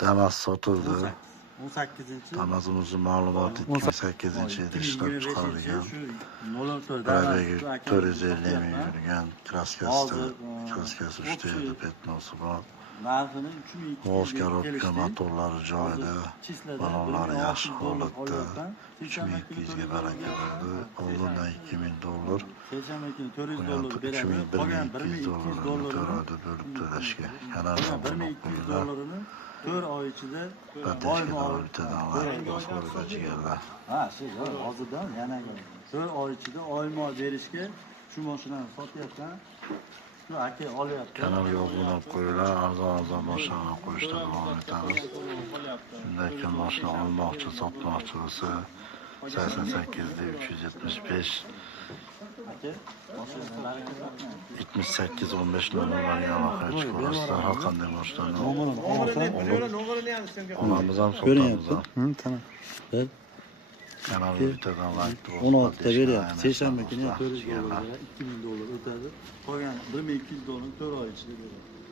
Damas sotildi. 18-chi. Damazimizning ma'lumoti 2008-yilda ishlab chiqarilgan. Biradagi 450 ming yurgan kraskasi uchta edi, petnosi bor. Narxini 3200 G'oz korobka motorlari joyida, balonlari yaxshi holatda. 3200 ga baraka berdi. Oldindan $2000. Seshanba kuni 400 Bunyod dollar beradi. 1200 dollarni 4 oyda bo'lib to'lashga. Kanalga 1200 dollarini 4 oy ichida Patashkadan o'tadan jigarlar. Ha, shu hozirdan yana 4 oy ichida oyma berishga shu mashinani sotyapman. Shu aka olyapti. Kanalga obuna bo'lib qo'yinglar, arzon mashina qo'yishda davom etamiz. Shunday kim mashina olmoqchi, sotmoqchi bo'lsa 88 375 78 15 nomerlarga aloqa chiqarsa, har qanday mashina olamiz ham sotamiz ham. Tamam. Ben Kanalga bittadan like 16'da beryapti. Seshanba kuni 400 dollar, 2000 dollar o'tadi. Qolgan 1200 dollarni 4 oy ichida beradi.